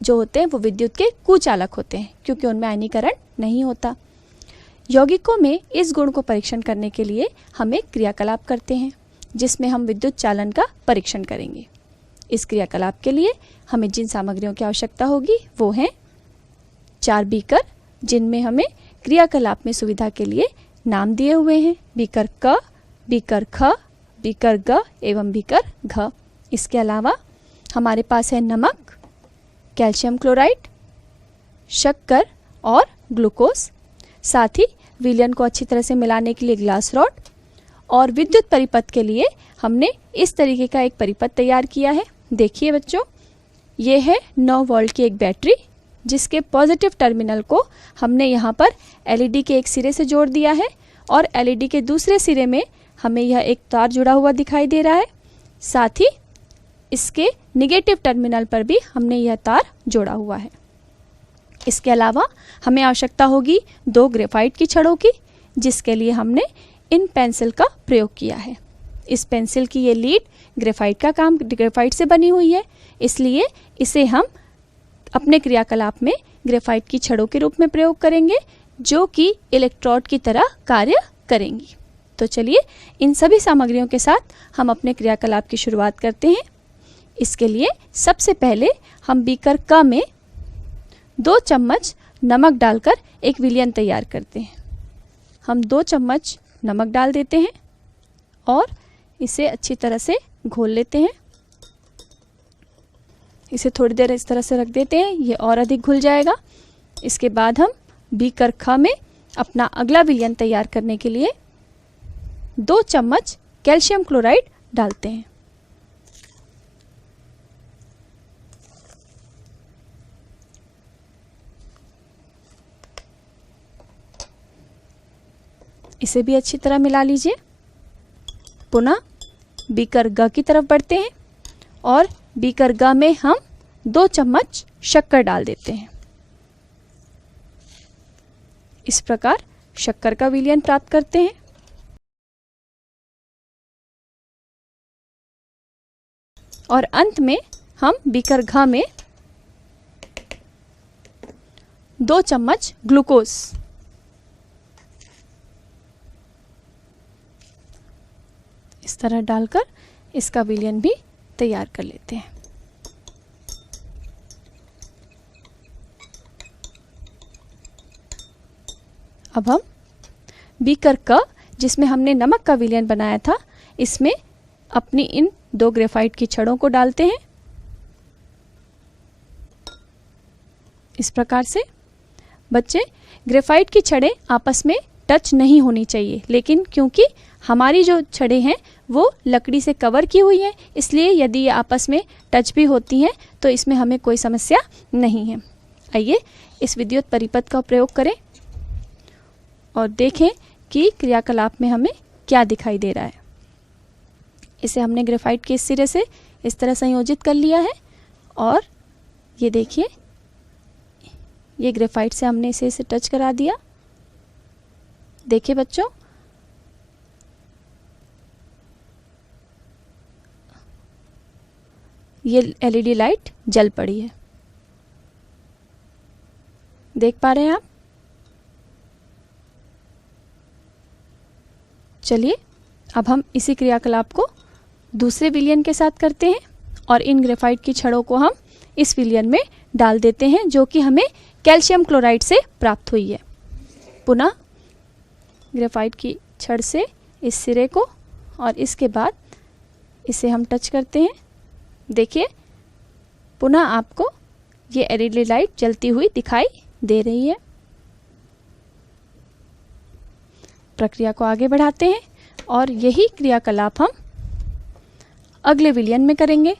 जो होते हैं वो विद्युत के कुचालक होते हैं क्योंकि उनमें आयनीकरण नहीं होता। यौगिकों में इस गुण को परीक्षण करने के लिए हम एक क्रियाकलाप करते हैं जिसमें हम विद्युत चालन का परीक्षण करेंगे। इस क्रियाकलाप के लिए हमें जिन सामग्रियों की आवश्यकता होगी वो हैं 4 बीकर, जिनमें हमें क्रियाकलाप में सुविधा के लिए नाम दिए हुए हैं बीकर क, बीकर ख, बीकर ग एवं बीकर घ। इसके अलावा हमारे पास है नमक, कैल्शियम क्लोराइड, शक्कर और ग्लूकोज, साथ ही विलयन को अच्छी तरह से मिलाने के लिए ग्लास रॉड और विद्युत परिपथ के लिए हमने इस तरीके का एक परिपथ तैयार किया है। देखिए बच्चों, ये है 9 वोल्ट की एक बैटरी जिसके पॉजिटिव टर्मिनल को हमने यहाँ पर एलईडी के एक सिरे से जोड़ दिया है और एलईडी के दूसरे सिरे में हमें यह एक तार जुड़ा हुआ दिखाई दे रहा है। साथ ही इसके निगेटिव टर्मिनल पर भी हमने यह तार जोड़ा हुआ है। इसके अलावा हमें आवश्यकता होगी 2 ग्रेफाइट की छड़ों की, जिसके लिए हमने इन पेंसिल का प्रयोग किया है। इस पेंसिल की ये लीड ग्रेफाइट से बनी हुई है, इसलिए इसे हम अपने क्रियाकलाप में ग्रेफाइट की छड़ों के रूप में प्रयोग करेंगे जो कि इलेक्ट्रोड की तरह कार्य करेंगी। तो चलिए इन सभी सामग्रियों के साथ हम अपने क्रियाकलाप की शुरुआत करते हैं। इसके लिए सबसे पहले हम बीकर क में 2 चम्मच नमक डालकर एक विलयन तैयार करते हैं। हम 2 चम्मच नमक डाल देते हैं और इसे अच्छी तरह से घोल लेते हैं। इसे थोड़ी देर इस तरह से रख देते हैं, ये और अधिक घुल जाएगा। इसके बाद हम बीकर ख में अपना अगला विलयन तैयार करने के लिए 2 चम्मच कैल्शियम क्लोराइड डालते हैं। इसे भी अच्छी तरह मिला लीजिए। पुनः बीकर ग की तरफ बढ़ते हैं और बीकर ग में हम 2 चम्मच शक्कर डाल देते हैं। इस प्रकार शक्कर का विलयन प्राप्त करते हैं। और अंत में हम बीकर घ में 2 चम्मच ग्लूकोज इस तरह डालकर इसका विलयन भी तैयार कर लेते हैं। अब हम बीकर क जिसमें हमने नमक का विलयन बनाया था, इसमें अपनी इन 2 ग्रेफाइट की छड़ों को डालते हैं। इस प्रकार से बच्चे, ग्रेफाइट की छड़ें आपस में टच नहीं होनी चाहिए, लेकिन क्योंकि हमारी जो छड़ें हैं वो लकड़ी से कवर की हुई हैं, इसलिए यदि ये आपस में टच भी होती हैं तो इसमें हमें कोई समस्या नहीं है। आइए इस विद्युत परिपथ का प्रयोग करें और देखें कि क्रियाकलाप में हमें क्या दिखाई दे रहा है। इसे हमने ग्रेफाइट के इस सिरे से इस तरह संयोजित कर लिया है और ये देखिए, ये ग्रेफाइट से हमने इसे टच करा दिया। देखिए बच्चों, ये एलईडी लाइट जल पड़ी है, देख पा रहे हैं आप। चलिए अब हम इसी क्रियाकलाप को दूसरे विलयन के साथ करते हैं और इन ग्रेफाइट की छड़ों को हम इस विलयन में डाल देते हैं जो कि हमें कैल्शियम क्लोराइड से प्राप्त हुई है। पुनः ग्रेफाइट की छड़ से इस सिरे को और इसके बाद इसे हम टच करते हैं। देखिए, पुनः आपको ये एलईडी लाइट जलती हुई दिखाई दे रही है। प्रक्रिया को आगे बढ़ाते हैं और यही क्रियाकलाप हम अगले विलयन में करेंगे।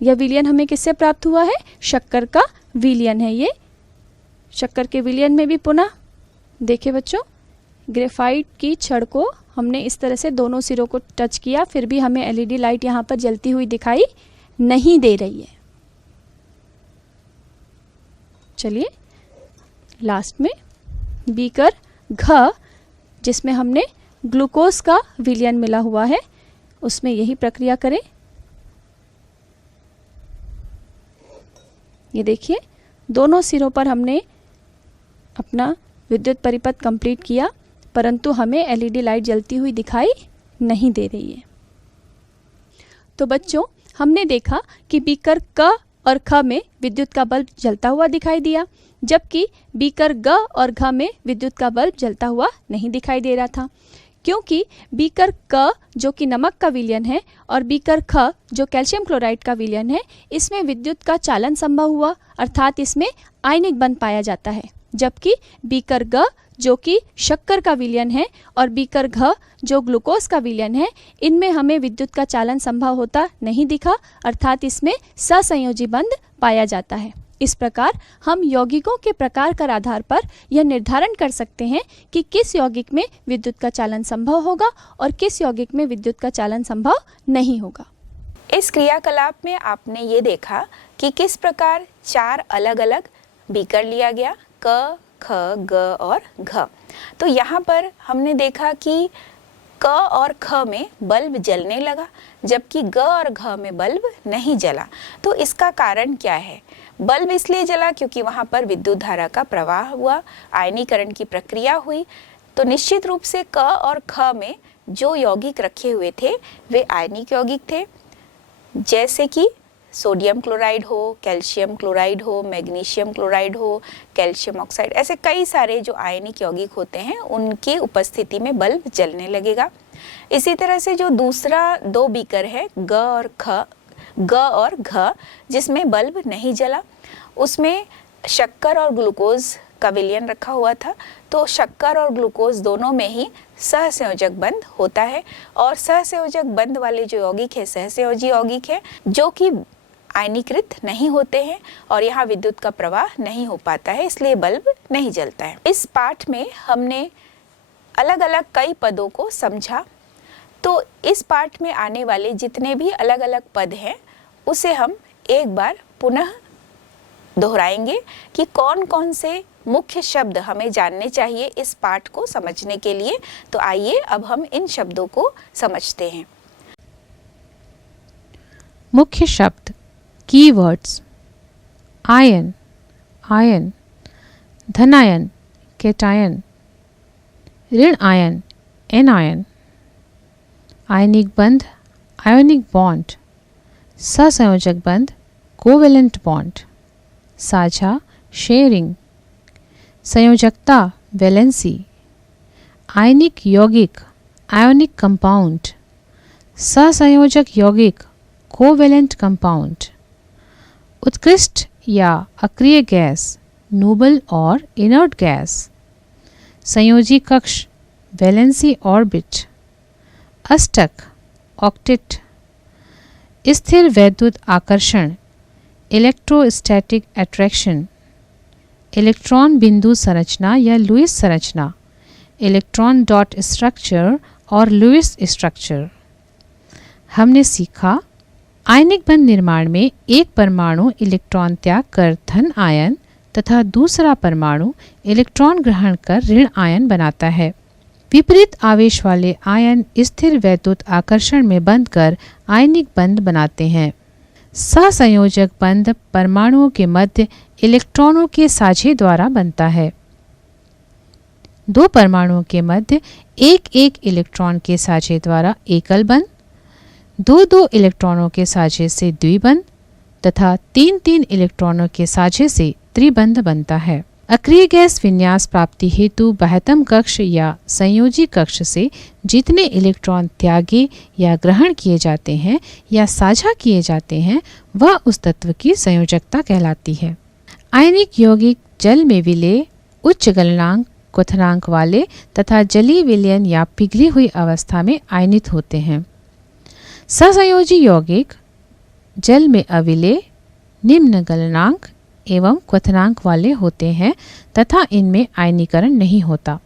यह विलयन हमें किससे प्राप्त हुआ है? शक्कर का विलयन है। ये शक्कर के विलयन में भी पुनः देखिए बच्चों, ग्रेफाइट की छड़ को हमने इस तरह से दोनों सिरों को टच किया, फिर भी हमें एलईडी लाइट यहाँ पर जलती हुई दिखाई नहीं दे रही है। चलिए लास्ट में बीकर घ जिसमें हमने ग्लूकोज का विलयन मिला हुआ है, उसमें यही प्रक्रिया करें। ये देखिए, दोनों सिरों पर हमने अपना विद्युत परिपथ कंप्लीट किया, परंतु हमें एलईडी लाइट जलती हुई दिखाई नहीं दे रही है। तो बच्चों, हमने देखा कि बीकर क और ख में विद्युत का बल्ब जलता हुआ दिखाई दिया, जबकि बीकर ग और घ में विद्युत का बल्ब जलता हुआ नहीं दिखाई दे रहा था, क्योंकि बीकर क जो कि नमक का विलयन है और बीकर ख जो कैल्शियम क्लोराइड का विलयन है, इसमें विद्युत का चालन संभव हुआ, अर्थात इसमें आयनिक बंध पाया जाता है। जबकि बीकर ग जो कि शक्कर का विलयन है और बीकर घ जो ग्लूकोज का विलयन है, इनमें हमें विद्युत का चालन संभव होता नहीं दिखा, अर्थात इसमें ससंयोजी बंध पाया जाता है। इस प्रकार हम यौगिकों के प्रकार के आधार पर यह निर्धारण कर सकते हैं कि किस यौगिक में विद्युत का चालन संभव होगा और किस यौगिक में विद्युत का चालन संभव नहीं होगा। इस क्रियाकलाप में आपने ये देखा कि किस प्रकार 4 अलग-अलग बीकर लिया गया, क, ख, ग और घ। तो यहाँ पर हमने देखा कि क और ख में बल्ब जलने लगा, जबकि ग और घ में बल्ब नहीं जला। तो इसका कारण क्या है? बल्ब इसलिए जला क्योंकि वहाँ पर विद्युत धारा का प्रवाह हुआ, आयनीकरण की प्रक्रिया हुई। तो निश्चित रूप से क और ख में जो यौगिक रखे हुए थे वे आयनिक यौगिक थे, जैसे कि सोडियम क्लोराइड हो, कैल्शियम क्लोराइड हो, मैग्नीशियम क्लोराइड हो, कैल्शियम ऑक्साइड, ऐसे कई सारे जो आयनिक यौगिक होते हैं उनकी उपस्थिति में बल्ब जलने लगेगा। इसी तरह से जो दूसरा 2 बीकर है ग और घ जिसमें बल्ब नहीं जला, उसमें शक्कर और ग्लूकोज का विलयन रखा हुआ था। तो शक्कर और ग्लूकोज दोनों में ही सहसंयोजक बंध होता है और सहसंयोजक बंध वाले जो यौगिक है सहसंयोजी यौगिक है, जो कि आयनीकृत नहीं होते हैं और यहाँ विद्युत का प्रवाह नहीं हो पाता है, इसलिए बल्ब नहीं जलता है। इस पाठ में हमने अलग अलग कई पदों को समझा। तो इस पाठ में आने वाले जितने भी अलग अलग पद हैं उसे हम एक बार पुनः दोहराएंगे कि कौन कौन से मुख्य शब्द हमें जानने चाहिए इस पाठ को समझने के लिए। तो आइए अब हम इन शब्दों को समझते हैं। मुख्य शब्द, कीवर्ड्स, आयन, आयन, धनायन, कैटायन, ऋण आयन, एनायन, आयनिक बंध, आयोनिक बॉन्ड, सहसंयोजक बंध, कोवेलेंट बॉन्ड, साझा, शेयरिंग, संयोजकता, वैलेंसी, आयनिक यौगिक, आयोनिक कंपाउंड, सहसंयोजक यौगिक, कोवेलेंट कंपाउंड, उत्कृष्ट या अक्रिय गैस, नोबल और इनर्ट गैस, संयोजी कक्ष, वैलेंसी ऑर्बिट, अष्टक, ऑक्टेट, स्थिर वैद्युत आकर्षण, इलेक्ट्रोस्टैटिक अट्रैक्शन, इलेक्ट्रॉन बिंदु संरचना या लुईस संरचना, इलेक्ट्रॉन डॉट स्ट्रक्चर और लुईस स्ट्रक्चर। हमने सीखा आयनिक बंध निर्माण में एक परमाणु इलेक्ट्रॉन त्याग कर धन आयन तथा दूसरा परमाणु इलेक्ट्रॉन ग्रहण कर ऋण आयन बनाता है। विपरीत आवेश वाले आयन स्थिर वैद्युत आकर्षण में बंध कर आयनिक बंध बनाते हैं। सहसंयोजक बंध परमाणुओं के मध्य इलेक्ट्रॉनों के साझे द्वारा बनता है। दो परमाणुओं के मध्य एक एक इलेक्ट्रॉन के साझे द्वारा एकल बंध, दो दो इलेक्ट्रॉनों के साझे से द्विबंध तथा तीन तीन इलेक्ट्रॉनों के साझे से त्रिबंध बनता है। अक्रिय गैस विन्यास प्राप्ति हेतु बाह्यतम कक्ष या संयोजी कक्ष से जितने इलेक्ट्रॉन त्यागे या ग्रहण किए जाते हैं या साझा किए जाते हैं वह उस तत्व की संयोजकता कहलाती है। आयनिक यौगिक जल में विलय, उच्च गलनांक, क्वथनांक वाले तथा जलीय विलयन या पिघली हुई अवस्था में आयनित होते हैं। सहसंयोजी यौगिक जल में अविलय, निम्न गलनांक एवं क्वथनांक वाले होते हैं तथा इनमें आयनीकरण नहीं होता।